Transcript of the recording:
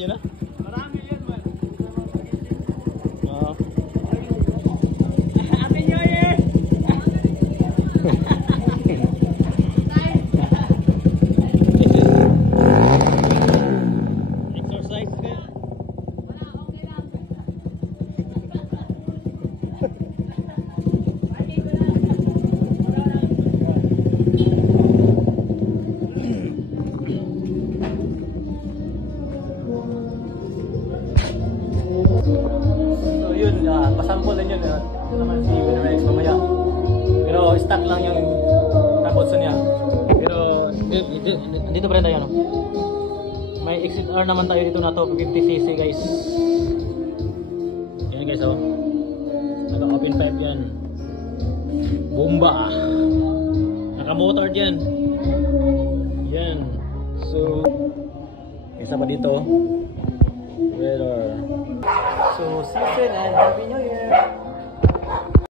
yun na. Marami yan man. Oo. Happy New Year! Exercise din. So yun, pasample lang yun. Ito naman si Winrex mamaya. Pero stock lang yung tapos niya. Pero dito pa rin tayo, no? May exit R naman tayo dito na to, 50cc guys. Yan guys, oh. Naka open pipe yan. Bomba. Naka motor dyan. Yan. So isa pa dito. Weather. So, season and Happy New Year!